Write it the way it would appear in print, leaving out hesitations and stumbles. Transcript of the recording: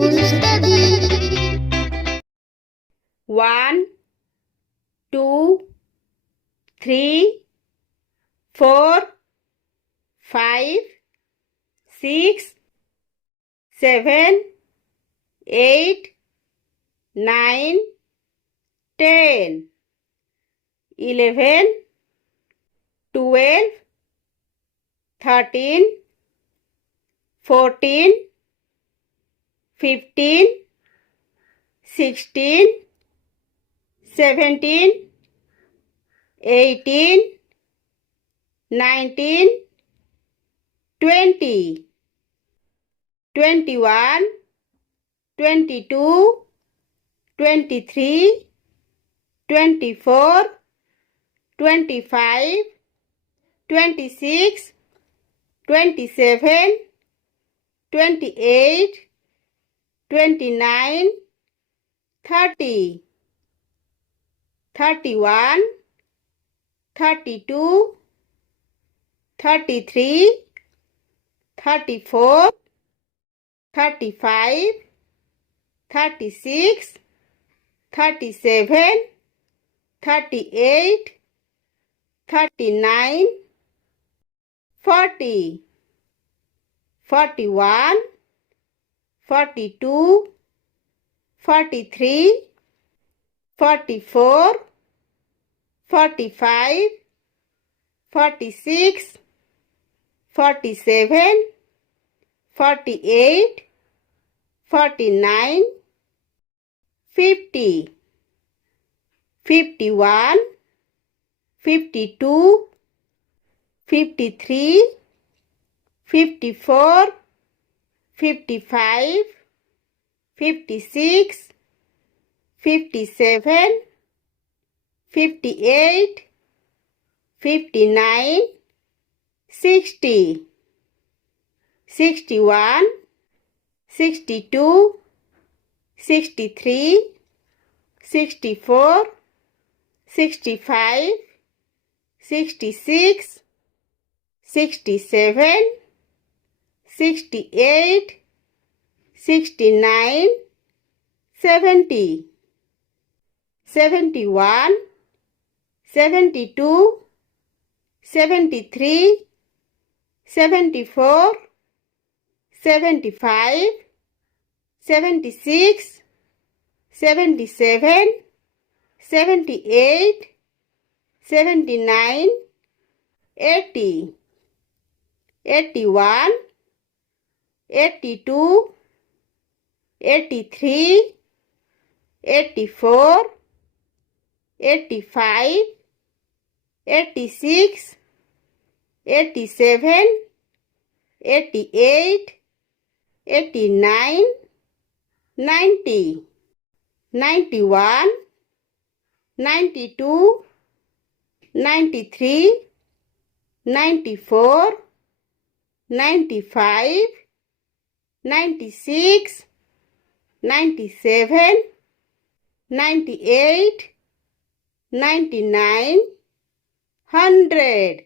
study. 1, 2, 3, 4, 5, 6, 7, 8, 9, 10, 11, 12, 13, 14, 15, 16, 17, 18, 19, 20, 21, 22, 23, 24, 25, 26, 27, 28, 29, 30, 31, 32, 33, 34, 35, 36, 37, 38, 39, 40, 41, 42, 43, 44, 45, 46, 47, 48, 49, 50, 51, 52, 53, 54, 55, 56, 57, 58, 59, 60, 61, 62, 63, 64, 65, 66, 67, 68, 69, 70, 71, 72, 73, 74, 75, 76, 77, 78, 79, 80, 81, 82, 83, 84, 85, 86, 87, 88, 89, 90, 91, 92, 93, 94, 95, 96, 97, 98, 99, 100.